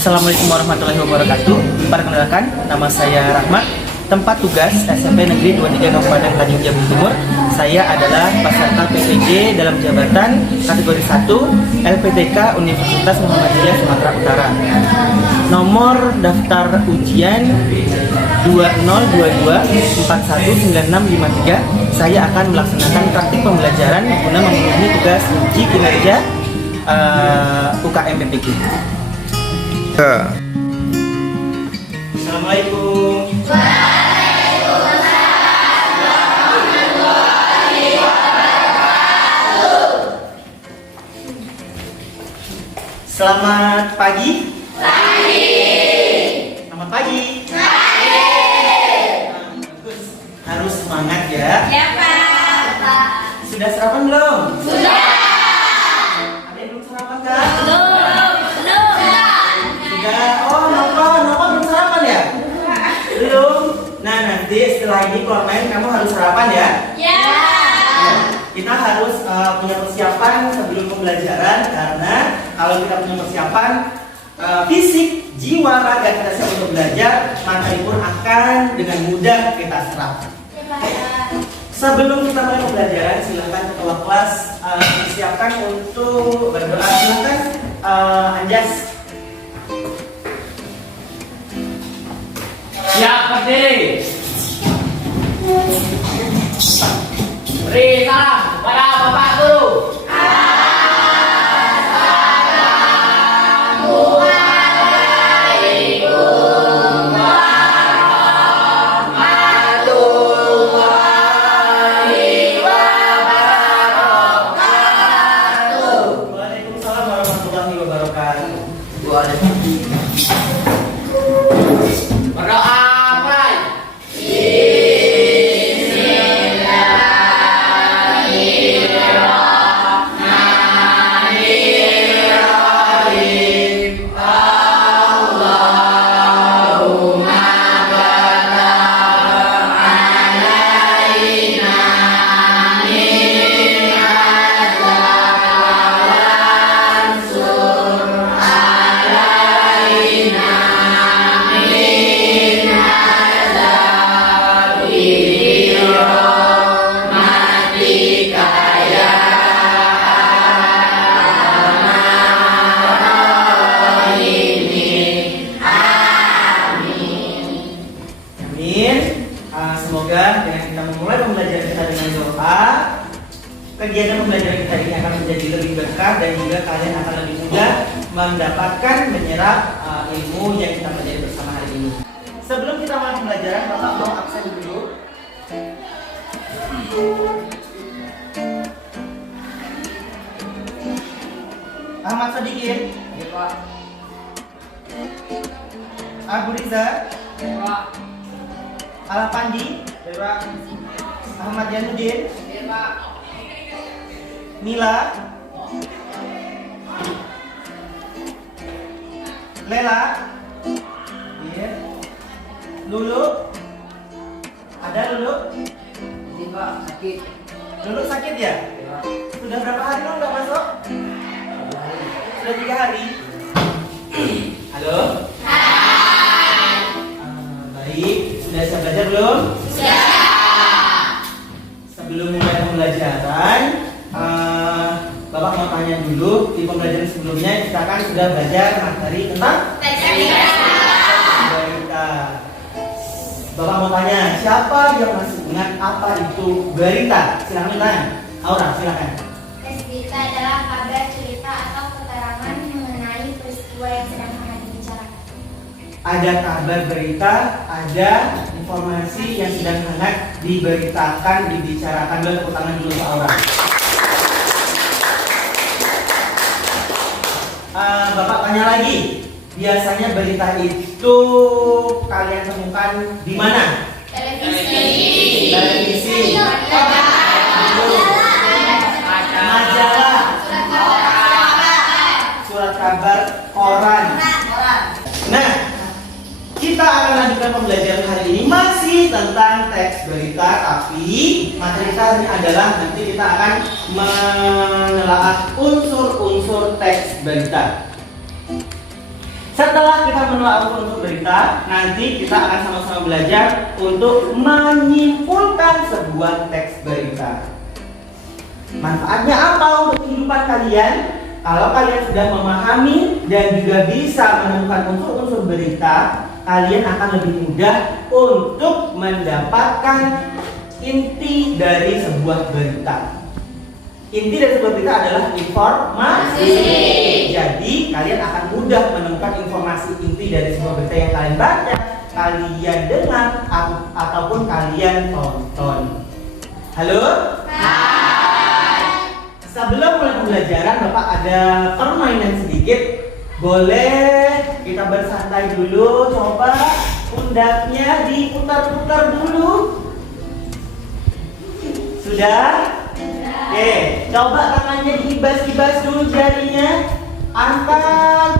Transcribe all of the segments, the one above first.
Assalamualaikum warahmatullahi wabarakatuh. Perkenalkan, nama saya Rahmat. Tempat tugas SMP Negeri 23 Kabupaten Tanjung Jabung Timur. Saya adalah peserta PPJ dalam jabatan kategori 1 LPTK Universitas Muhammadiyah Sumatera Utara. Nomor daftar ujian 2022419653. Saya akan melaksanakan praktik pembelajaran guna memenuhi tugas uji kinerja UKM PPG. Assalamualaikum. Selamat pagi. Selamat pagi. Bagus. Harus semangat ya. Ya, Pak. Sudah sarapan belum? Sudah. Ada yang belum sarapan kan? Belum. Sudah. Oh, Nopal belum sarapan ya? Belum. Nah, nanti setelah ini keluar main kamu harus sarapan ya. Ya. Kita harus punya persiapan sebelum pembelajaran, karena kalau kita punya persiapan fisik, jiwa, raga kita siap untuk belajar, materi pun akan dengan mudah kita serap. Sebelum kita mulai pembelajaran, silakan ketua kelas persiapkan untuk berdoa. Silakan Anjas. Siap berdiri. Beri salam kepada Bapak Guru. Waalaikumsalam warahmatullahi wabarakatuh. Berdoa mulai. Semoga dengan kita memulai pembelajaran kita dengan doa, kegiatan pembelajaran kita ini akan menjadi lebih berkah dan juga kalian akan lebih mudah mendapatkan menyerap ilmu yang kita pelajari bersama hari ini. Sebelum kita mulai pembelajaran, Bapak mau absen dulu. Ahmad Sadikin, Abu Riza, Ala Pandi, Ahmad Yanudin, Mila, Lela, Lulu, ada Lulu? Lulu sakit ya? Sudah berapa hari lo nggak masuk? Sudah 3 hari. Halo? Baik, sudah siap belajar belum? Sebelum mulai pembelajaran, Bapak mau tanya dulu, di pembelajaran sebelumnya kita kan sudah belajar materi tentang berita. Bapak mau tanya, siapa yang masih ingat apa itu berita? Silakan tanya. Aura, silakan. Berita adalah kabar, cerita, atau keterangan mengenai peristiwa yang sedang hangat dibicarakan. Ada kabar berita, ada informasi yang sedang hangat diberitakan, dibicarakan. Tepuk tangan dulu Pak Aura. Bapak tanya lagi, biasanya berita itu kalian temukan di mana? Televisi. Majalah, surat kabar, koran. Nah, kita akan lanjutkan pembelajaran hari ini masih tentang teks berita, tapi materi kita hari ini adalah nanti kita akan menelaah unsur-unsur teks berita. Setelah kita menelaah unsur berita, nanti kita akan sama-sama belajar untuk menyimpulkan sebuah teks berita. Manfaatnya apa untuk kehidupan kalian? Kalau kalian sudah memahami dan juga bisa menemukan unsur-unsur berita, kalian akan lebih mudah untuk mendapatkan inti dari sebuah berita. Inti dari sebuah berita adalah informasi. Jadi kalian akan mudah menemukan informasi inti dari sebuah berita yang kalian baca, kalian dengar, ataupun kalian tonton. Halo? Sebelum mulai pembelajaran, Bapak ada permainan sedikit. Boleh kita bersantai dulu. Coba pundaknya diputar-putar dulu. Sudah? Oke, coba tangannya dibas-ibas dulu jarinya. Angkat.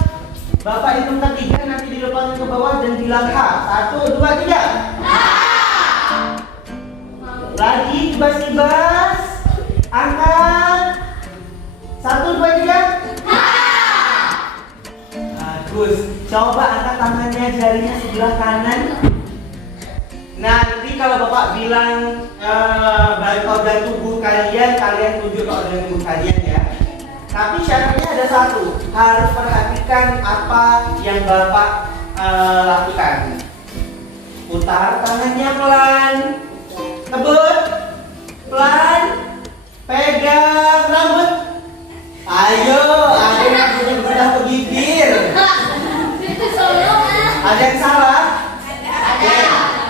Bapak hitung ke 3, nanti dilepaskan ke bawah dan dilangkah. 1, 2, 3. Lagi dibas-ibas. Angkat. 1, 2, 3. Bagus. Coba angkat tangannya, jarinya sebelah kanan. Nanti kalau Bapak bilang balik organ tubuh kalian, kalian tunjuk ke organ tubuh kalian ya. Tapi syaratnya ada satu, harus perhatikan apa yang Bapak lakukan. Putar tangannya pelan, kebut, pelan, pegang rambut. Ayo, ada yang punya bedah ke bibir. Ada yang salah? Oke,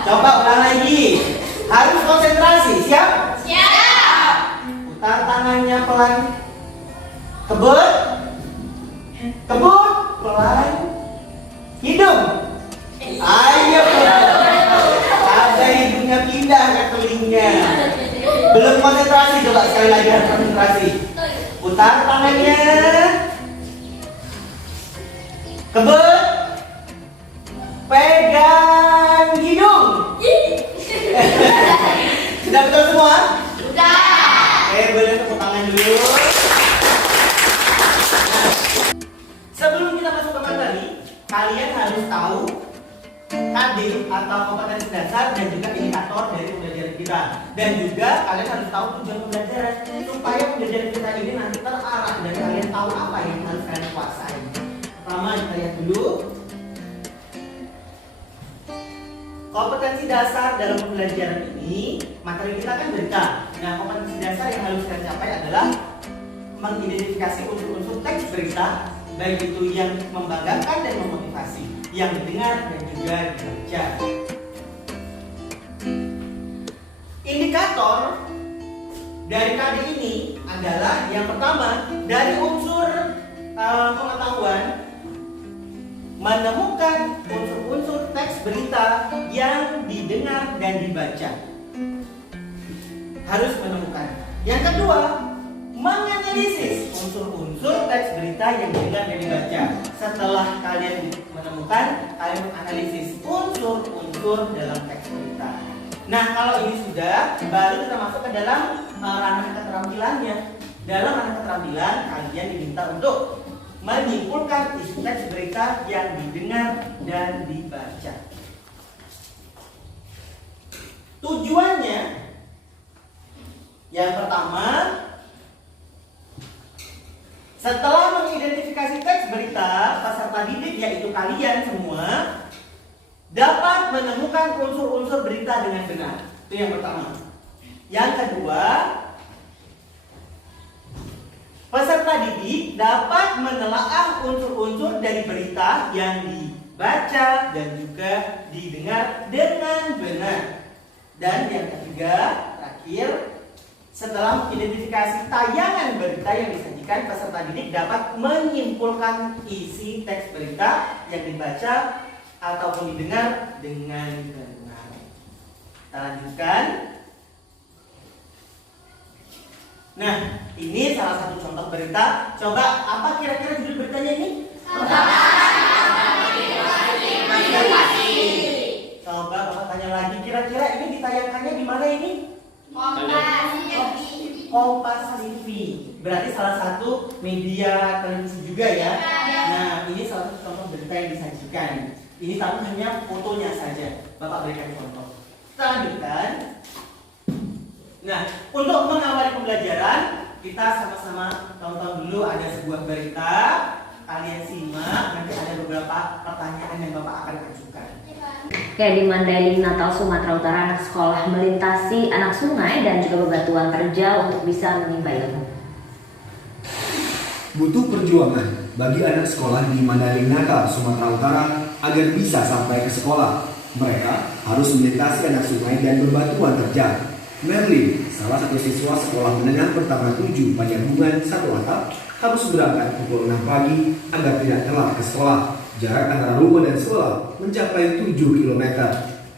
coba ulang lagi. Harus konsentrasi, siap? Siap. Putar tangannya pelan. Kebut. Kebut, pelan. Hidung. Ayo. Ada hidungnya pindah ke telinga. Belum konsentrasi, coba sekali lagi harus konsentrasi. Putar tangannya. Kebut. Pegang hidung. Sudah betul semua? Sudah. Oke, boleh tepuk tangan dulu. Nah, sebelum kita masuk ke materi, kalian harus tahu KD atau kompetensi dasar dan juga indikator dari pembelajaran kita. Dan juga kalian harus tahu tujuan pembelajaran supaya pembelajaran kita ini nanti terarah dan kalian tahu apa yang harus kalian kuasai. Pertama, kita lihat dulu kompetensi dasar dalam pembelajaran ini. Materi kita kan berita. Nah, kompetensi dasar yang harus kalian capai adalah mengidentifikasi unsur-unsur teks berita, baik itu yang membanggakan dan memotivasi, yang didengar dan juga dibaca. Indikator dari KD ini adalah yang pertama, dari unsur pengetahuan, menemukan unsur-unsur teks berita yang didengar dan dibaca. Harus menemukan. Yang kedua, menganalisis unsur-unsur teks berita yang didengar dan dibaca. Setelah kalian menemukan, kalian menganalisis unsur-unsur dalam teks berita. Nah, kalau ini sudah, baru kita masuk ke dalam ranah keterampilannya. Dalam ranah keterampilan, kalian diminta untuk menyimpulkan isi teks berita yang didengar dan dibaca. Tujuannya, yang pertama, setelah mengidentifikasi teks berita, peserta didik yaitu kalian semua dapat menemukan unsur-unsur berita dengan benar. Itu yang pertama. Yang kedua, peserta didik dapat menelaah unsur-unsur dari berita yang dibaca dan juga didengar dengan benar. Dan yang ketiga, terakhir, setelah mengidentifikasi tayangan berita yang disajikan, peserta didik dapat menyimpulkan isi teks berita yang dibaca ataupun didengar dengan benar. Kita lanjutkan. Nah, ini salah satu contoh berita. Coba, apa kira-kira judul beritanya ini? Coba Bapak tanya lagi, kira-kira ini ditayangkannya di mana ini? Kompas TV. Berarti salah satu media televisi juga ya. Nah, ini salah satu contoh berita berita yang disajikan. Ini tapi hanya fotonya saja. Bapak berikan contoh. Kita lanjutkan. Nah, untuk mengawali pembelajaran, kita sama-sama tonton dulu ada sebuah berita. Kalian simak, nanti ada beberapa pertanyaan yang Bapak akan ajukan. Oke, di Mandailing, Natal, Sumatera Utara, anak sekolah melintasi anak sungai dan juga bebatuan terjal untuk bisa menimba ilmu. Butuh perjuangan bagi anak sekolah di Mandailing, Natal, Sumatera Utara agar bisa sampai ke sekolah. Mereka harus melintasi anak sungai dan bebatuan terjal. Merlin, salah satu siswa sekolah menengah pertama 7 Panjanggungan 1 Atap, harus berangkat pukul 6 pagi agar tidak telat ke sekolah. Jarak antara rumah dan sekolah mencapai 7 km.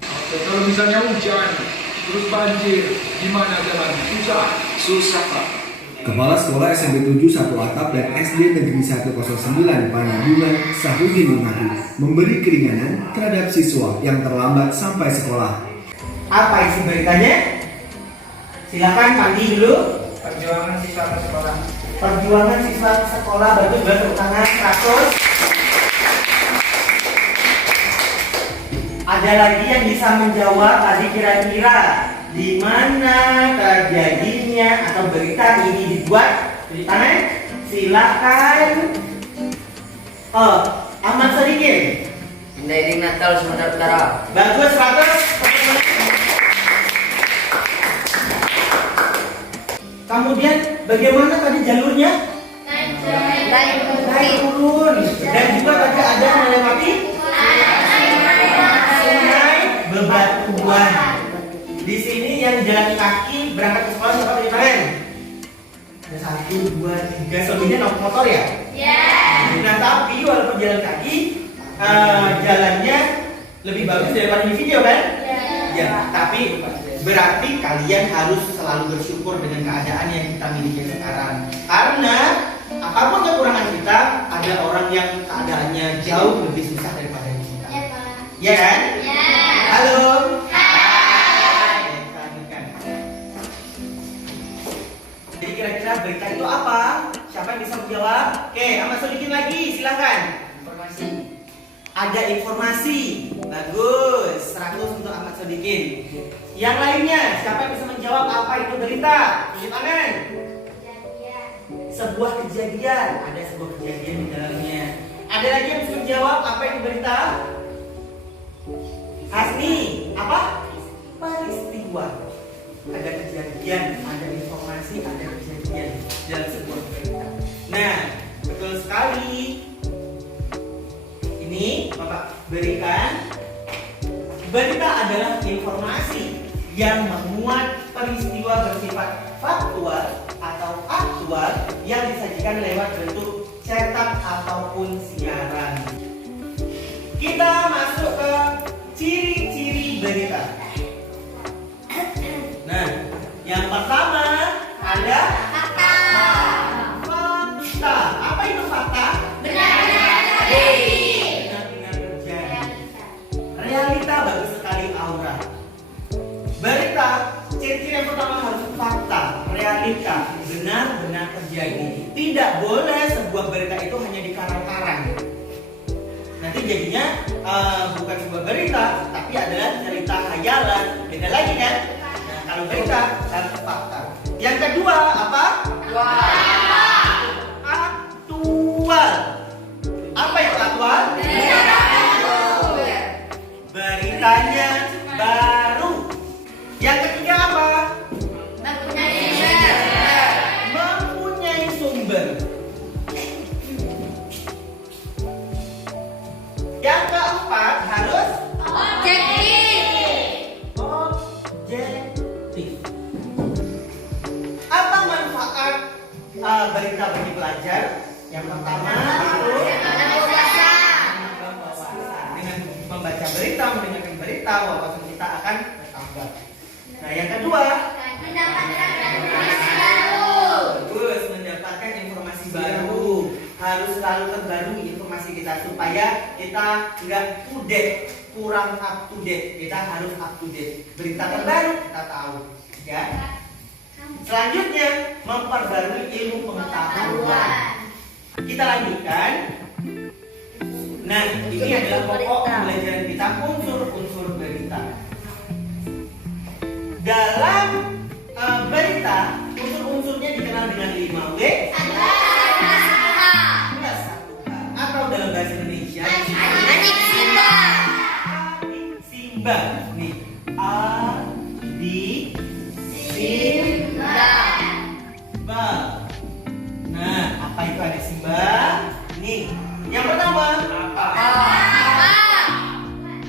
Kalau misalnya hujan, terus banjir, gimana jalan? Susah Pak. Kepala Sekolah SMP 7 1 Atap dan SD Negeri 109 Panjanggungan Sahudin mengaku memberi keringanan terhadap siswa yang terlambat sampai sekolah. Apa isi beritanya? Silakan Pandi dulu. Perjuangan siswa ke sekolah. Perjuangan siswa sekolah, bagus, tepuk tangan 100. Ada lagi yang bisa menjawab tadi kira-kira di mana terjadinya atau berita ini dibuat? Cuci tangan. Silakan. Ahmad Sadikin. Mandailing, Natal, Sumatera Utara. Bagus 100. Kemudian bagaimana tadi jalurnya? Naik turun. Dan juga tadi ada melewati sungai bebatuan. Di sini yang jalan kaki berangkat ke sekolah siapa beri tangan? Ada 1, 2, 3. Selebihnya naik motor ya? Nah tapi walaupun jalan kaki jalannya lebih bagus daripada di video kan? Ya, tapi berarti kalian harus selalu bersyukur dengan keadaan yang kita miliki sekarang. Karena apapun kekurangan kita, ada orang yang keadaannya jauh lebih susah daripada kita. Ya kan? Halo. Kita lanjutkan. Jadi kira-kira berita itu apa? Siapa yang bisa menjawab? Oke, Ahmad Sodikin lagi, silahkan. Informasi. Ada informasi. Bagus, 100 untuk Ahmad Sodikin. Yang lainnya, siapa yang bisa menjawab apa itu berita? Tunjuk tangan. Sebuah kejadian, ada sebuah kejadian di dalamnya. Ada lagi yang bisa menjawab apa itu berita? Hasni, apa? Peristiwa. Ada kejadian, ada informasi, ada kejadian dalam sebuah berita. Nah, betul sekali. Ini Bapak berikan. Berita adalah informasi yang memuat peristiwa bersifat faktual atau aktual yang disajikan lewat bentuk cetak ataupun siaran. Kita masuk ke ciri-ciri berita. Nah, yang pertama ada fakta. Apa itu fakta? Benar-benar Realita bagus sekali Aura. Berita, ciri-ciri yang pertama harus fakta, realita, benar-benar terjadi. Tidak boleh sebuah berita itu hanya dikarang-karang. Nanti jadinya bukan sebuah berita, tapi adalah cerita hayalan. Beda lagi kan? Nah, kalau berita harus fakta. Yang kedua apa? Aktual. Apa itu aktual? Beritanya baru. Yang ketiga apa? Mempunyai sumber. Yang keempat harus objektif. Apa manfaat berita bagi pelajar? Yang pertama itu dengan membaca berita, mendengarkan berita, wawasan kita akan bertambah. Nah, yang kedua, bagus, mendapatkan informasi baru. Harus selalu terbaru informasi kita supaya kita nggak kurang up to date. Kita harus up to date. Berita terbaru kita tahu, ya. Selanjutnya, memperbarui ilmu pengetahuan. Kita lanjutkan. Nah, ini adalah pokok pembelajaran kita, unsur-unsur berita. Dalam berita, unsur-unsurnya dikenal dengan 5W plus 1H, atau dalam bahasa Indonesia Adik Simba. Simba. Nih, adik Simba. Nah, apa itu adik Simba? Nih, yang pertama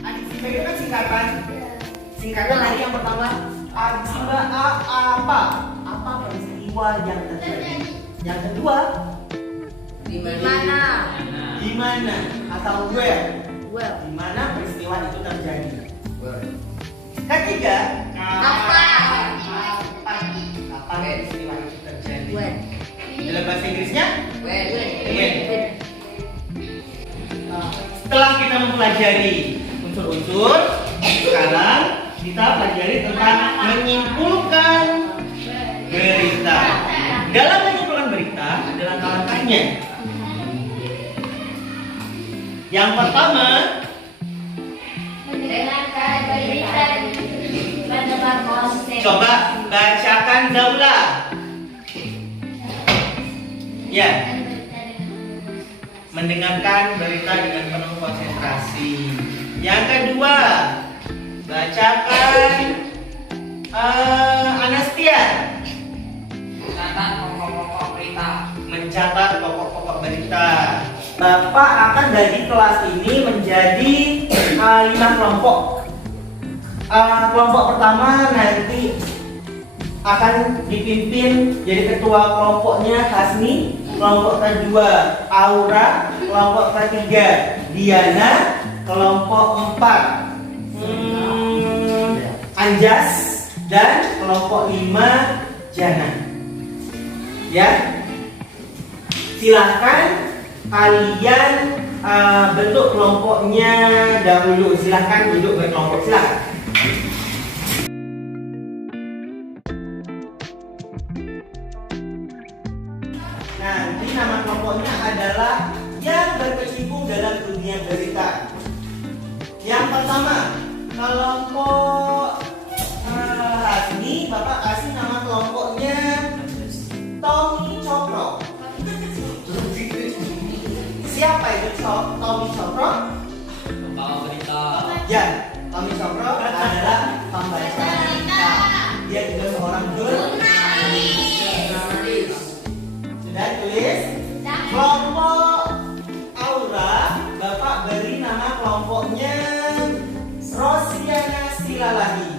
adik Simba itu kan singkatan. Singkatan dari yang pertama adik Simba apa? Apa peristiwa yang terjadi? Yang kedua Di mana? di mana atau where? Well, Di mana peristiwa itu terjadi? Ketiga, kapan peristiwa itu terjadi? when. Dalam bahasa Inggrisnya When? when. Setelah kita mempelajari unsur-unsur, sekarang kita pelajari tentang menyimpulkan berita. Dalam menyimpulkan berita ada langkah-langkahnya. Yang pertama, Mendengarkan berita mendengar konsep. coba bacakan Daula. Ya, mendengarkan berita dengan penuh konsentrasi. Yang kedua, bacakan Anastia. Catat pokok-pokok berita. Mencatat pokok-pokok berita. Bapak akan bagi kelas ini menjadi 5 kelompok. Kelompok pertama nanti akan dipimpin jadi ketua kelompoknya Hasni, kelompok kedua Aura, kelompok ketiga Diana, kelompok 4 Anjas, dan kelompok 5 Jana. Ya, silahkan kalian bentuk kelompoknya dahulu. Silahkan duduk berkelompok, silahkan. Nanti nama kelompoknya adalah yang berkecimpung dalam dunia berita. Yang pertama, kelompok Hasni, Bapak kasih nama kelompoknya Tommy Cokro. Siapa itu Tommy Cokro? Pembawa berita. Ya, Tommy Cokro adalah pembaca berita. Dia juga seorang jurnalis. Sudah tulis? Kelompok Aura, Bapak beri nama kelompoknya Rosiana Silalahi.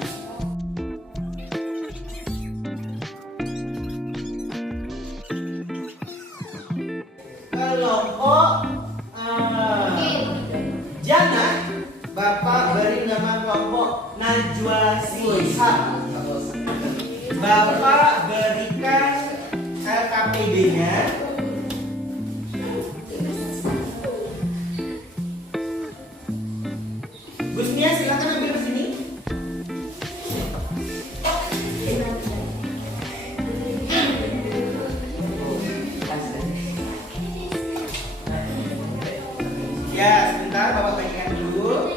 Kelompok Jana, Bapak beri nama kelompok Najwa Shihab. Bapak berikan LKPD-nya. Gusmia, silakan ambil ke sini. Ya, sebentar Bapak bagikan dulu.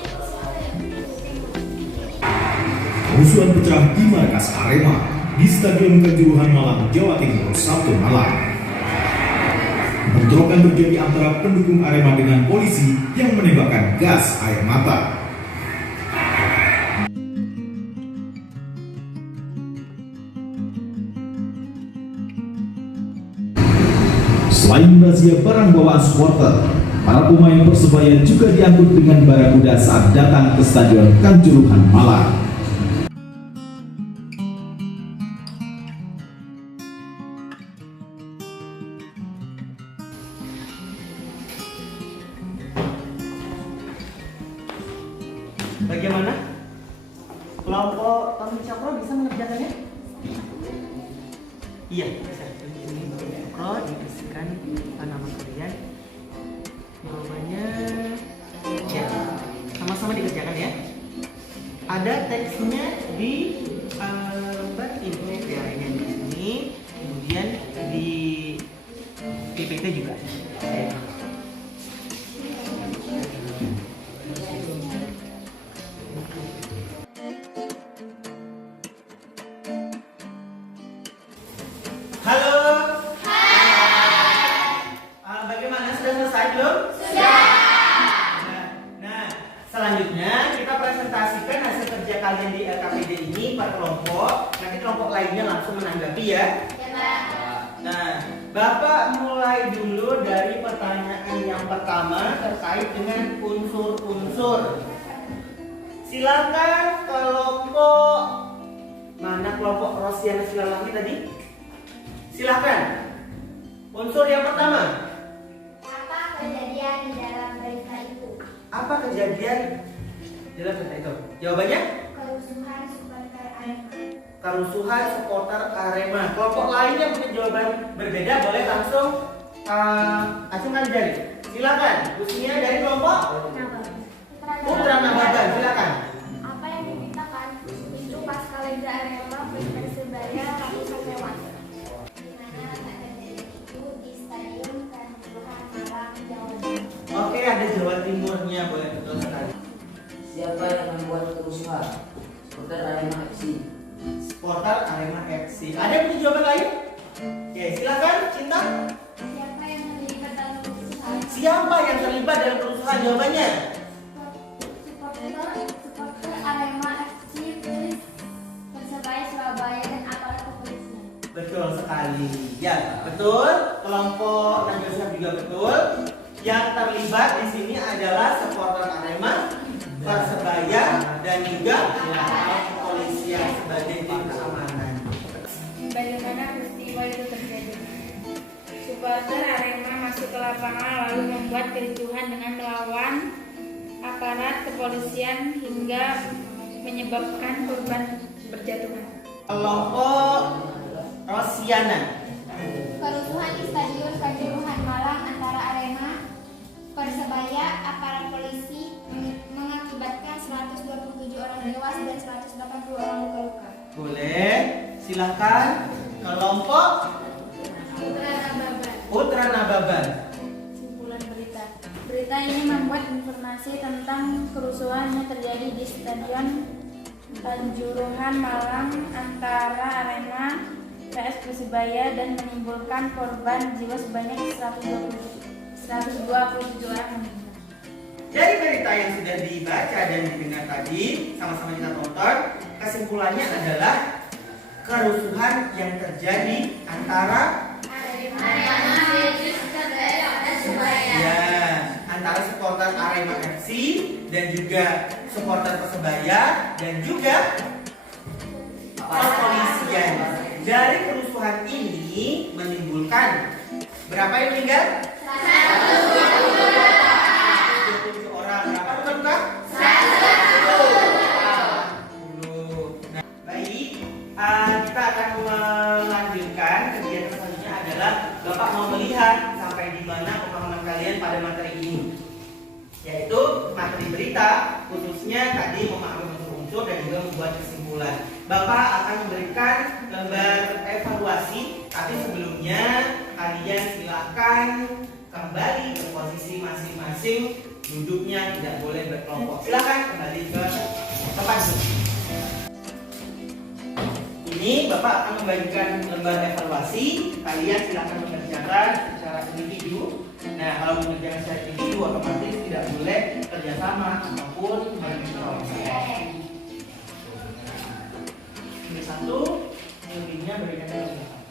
Kerusuhan pecah di markas Arema di Stadion Kanjuruhan Malang, Jawa Timur, Sabtu malam. Bentrokan terjadi antara pendukung Arema dengan polisi yang menembakkan gas air mata. Selain razia barang bawaan supporter, para pemain Persebaya juga diangkut dengan barakuda saat datang ke Stadion Kanjuruhan Malang. Bagaimana? Kelompok Tommy Cokro bisa mengerjakannya? Iya, bisa. Ini Tommy Cokro dikasihkan nama kalian. Namanya ya, sama-sama dikerjakan ya. Ada teksnya di lembar info ya, ini di sini, kemudian di PPT juga. Selanjutnya kita presentasikan hasil kerja kalian di LKPD ini per kelompok. Nanti kelompok lainnya langsung menanggapi ya. Nah, Bapak mulai dulu dari pertanyaan yang pertama terkait dengan unsur-unsur. Silakan kelompok mana kelompok Rosiana Silalami tadi? Silakan. Unsur yang pertama. Apa kejadian di dalam berita itu? Apa kejadian dalam berita itu? Jawabannya? Kerusuhan supporter Arema. Kerusuhan supporter Arema. Kelompok lain yang punya jawaban berbeda boleh langsung acungkan jari. Silakan. Usia dari kelompok Putra Nababan. Silakan. Apa yang dimintakan itu pas kalender Arema Persebaya ratusan lewat. Di mana letak kejadian itu di Stadion Kanjuruhan Malang, Jawa Timur. Oke, ada Jawa Timurnya, boleh betul sekali. Siapa yang membuat kerusuhan? Supporter Arema FC. Supporter Arema FC. Ada yang punya jawaban lain? Oke, silakan, Cinta. Siapa yang terlibat dalam kerusuhan? Siapa yang terlibat dalam kerusuhan? Jawabannya? Supporter Arema FC, Persebaya Surabaya dan aparat kepolisian. Betul sekali. Ya, betul. Kelompok Najwa juga betul. Yang terlibat di sini adalah supporter Arema, Persebaya, dan juga aparat kepolisian sebagai tim keamanan. Bagaimana peristiwa itu terjadi? Supporter Arema masuk ke lapangan lalu membuat kericuhan dengan melawan aparat kepolisian hingga menyebabkan korban berjatuhan. Kelompok Rosiana. Kerusuhan di Stadion Kanjuruhan Malang antara Arema, Persebaya, aparat polisi mengakibatkan 127 orang tewas dan 180 orang luka-luka. Boleh, silakan. Kelompok Putra Nababan. Putra Nababan. Simpulan berita. Berita ini membuat informasi tentang kerusuhan yang terjadi di Stadion Kanjuruhan Malang antara Arema vs Persebaya dan menimbulkan korban jiwa sebanyak 127 orang meninggal. Dari berita yang sudah dibaca dan didengar tadi, sama-sama kita tonton, kesimpulannya adalah kerusuhan yang terjadi antara antara supporter Arema FC dan juga supporter Persebaya dan juga kepolisian. Dari kerusuhan ini menimbulkan berapa yang meninggal? 127 orang. Berapa luka-luka? 140. Nah, baik, kita akan melanjutkan kegiatan selanjutnya adalah Bapak mau melihat sampai di mana pemahaman kalian pada materi ini, yaitu materi berita, khususnya tadi memahami unsur-unsur dan juga membuat kesimpulan. Bapak akan memberikan lembar evaluasi, tapi sebelumnya kalian silakan kembali ke posisi masing-masing, duduknya tidak boleh berkelompok. Silakan kembali ke tempat duduk. Ini Bapak akan membagikan lembar evaluasi, kalian silakan mengerjakan secara individu. Nah, kalau mengerjakan secara individu otomatis tidak boleh kerjasama ataupun bagi kelompok. Ini satu, lebihnya berikan ke belakang.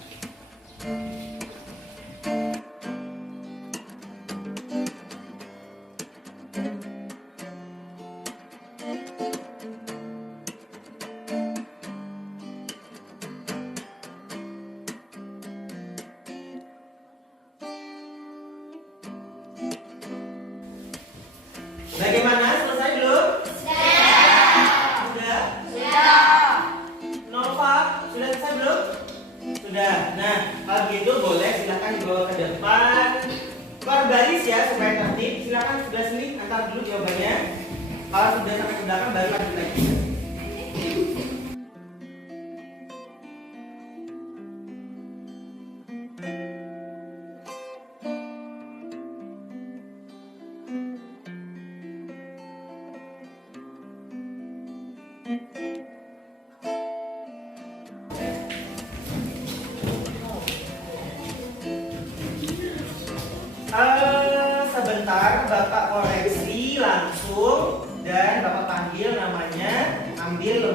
Bagaimana? Selesai belum? Sudah? Nova, sudah selesai belum? Sudah. Nah, kalau begitu boleh silakan dibawa ke depan. Keluar baris ya supaya tertib. Silakan sudah sini angkat dulu jawabannya. Kalau sudah sampai ke belakang baru lanjut lagi. Sebentar Bapak koreksi langsung dari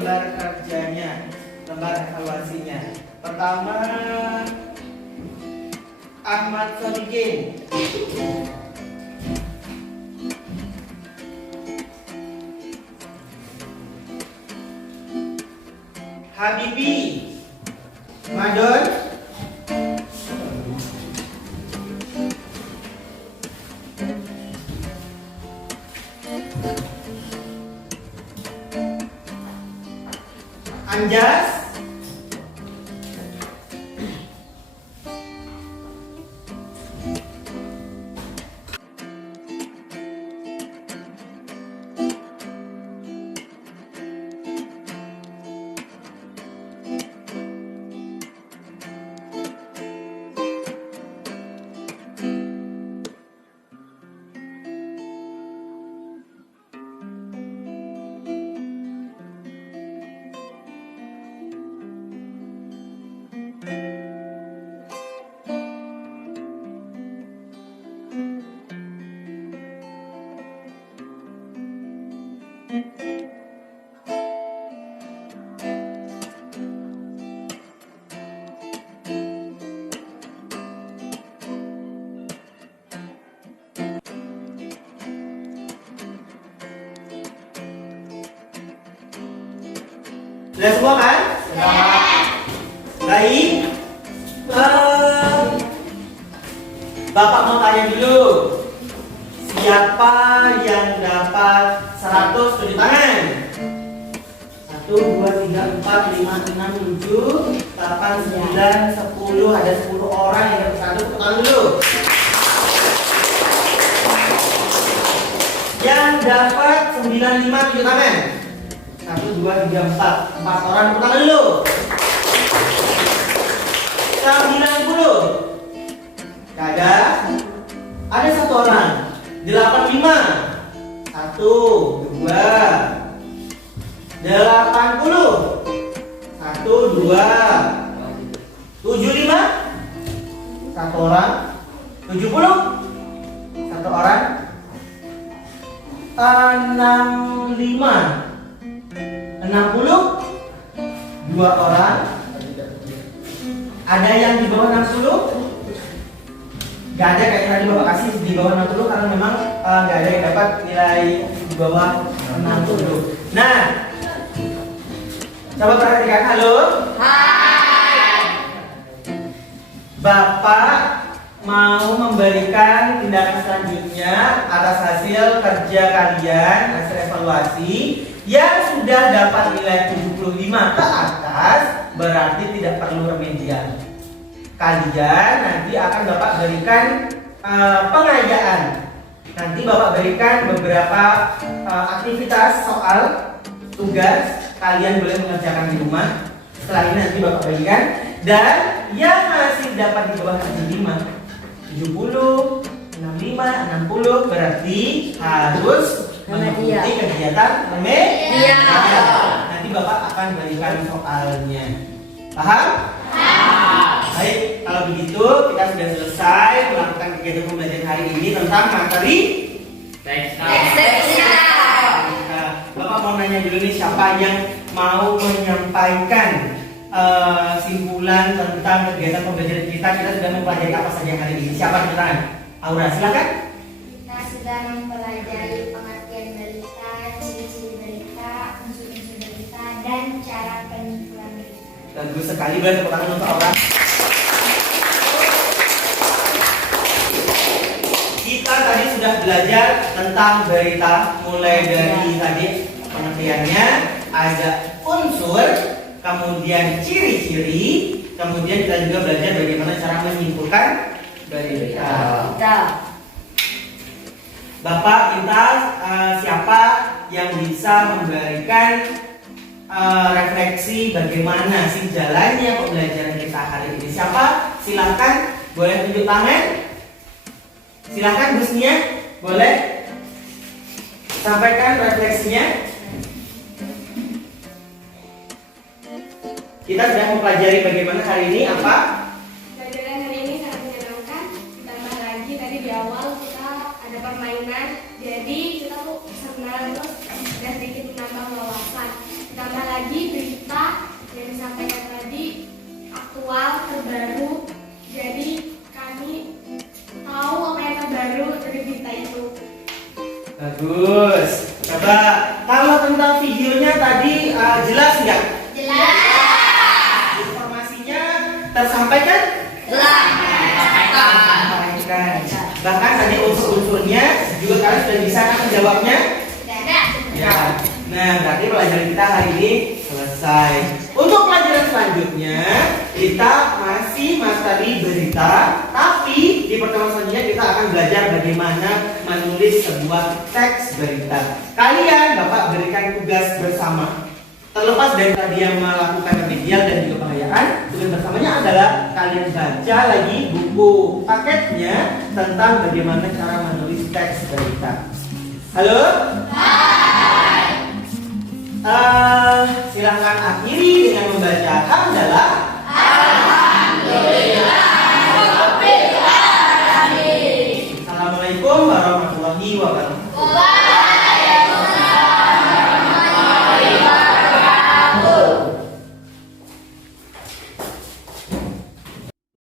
lembar kerjanya, lembar evaluasinya. Pertama, Ahmad Sodikin. Habibi Madon. Anjas. Sudah semua kan? Baik. Bapak mau tanya dulu. Siapa yang dapat 100 tunjuk tangan? 1, 2, 3, 4, 5, 6, 7, 8, 9, 10. Ada 10 orang yang dapat 100. Tepuk tangan dulu. Yang dapat 95 tunjuk tangan. 1, 2, 3, 4. 4 orang, tepuk tangan dulu. 90. Ada 1 orang. 85. 1, 2. 80. 1, 2. 75. 1 orang. 70. 1 orang. 65. 60. 2 orang. Ada yang di bawah 60? Gak ada, kayak tadi Bapak kasih di bawah 60 karena memang gak ada yang dapat nilai di bawah 60. Nah, coba perhatikan. Halo. Hai. Bapak mau memberikan tindakan selanjutnya atas hasil kerja kalian, hasil evaluasi yang sudah dapat nilai 75 ke atas, berarti tidak perlu remedial. Kalian nanti akan Bapak berikan pengayaan. Nanti Bapak berikan beberapa aktivitas soal tugas, kalian boleh mengerjakan di rumah. Setelah ini nanti Bapak berikan. Dan yang masih dapat di bawah 75, 70, 65, 60 berarti harus mengikuti kegiatan remedial. Nanti Bapak akan berikan soalnya. Paham? Baik, kalau begitu kita sudah selesai melakukan kegiatan pembelajaran hari ini tentang materi tekstil. Bapak mau nanya dulu nih, siapa yang mau menyampaikan simpulan tentang kegiatan pembelajaran kita? Kita sudah mempelajari apa saja hari ini? Siapa yang bertanya? Aura, silakan. Kita sudah mempelajari pengertian berita, ciri-ciri berita, unsur-unsur berita, dan cara penyimpulan berita. Bagus sekali, boleh tepuk tangan untuk Aura. Kita tadi sudah belajar tentang berita, mulai dari tadi pengertiannya, ada unsur, kemudian ciri-ciri, kemudian kita juga belajar bagaimana cara menyimpulkan berita. Bapak minta siapa yang bisa memberikan refleksi bagaimana sih jalannya pembelajaran kita hari ini? Siapa? Silakan, boleh tunjuk tangan. Silakan Gusnia, boleh sampaikan refleksinya. Kita sudah mempelajari bagaimana hari ini apa? Pelajaran hari ini sangat menyenangkan. Ditambah lagi tadi di awal kita ada permainan, jadi kita tuh senang terus dan sedikit menambah wawasan. Ditambah lagi Mbak, kalau tentang videonya tadi jelas nggak? Jelas. Informasinya tersampaikan? Jelas. Tersampaikan. Bahkan tadi unsur-unsurnya juga kalian sudah bisa menjawabnya? Sudah ada. Ya. Nah, berarti pelajaran kita hari ini selesai. Untuk pelajaran selanjutnya, kita masih materi berita, tapi di pertemuan selanjutnya kita akan belajar bagaimana menulis sebuah teks berita. Kalian Bapak berikan tugas bersama. Terlepas dari tadi yang melakukan remedial dan juga penghayaan, tugas bersamanya adalah kalian baca lagi buku paketnya tentang bagaimana cara menulis teks berita. Halo?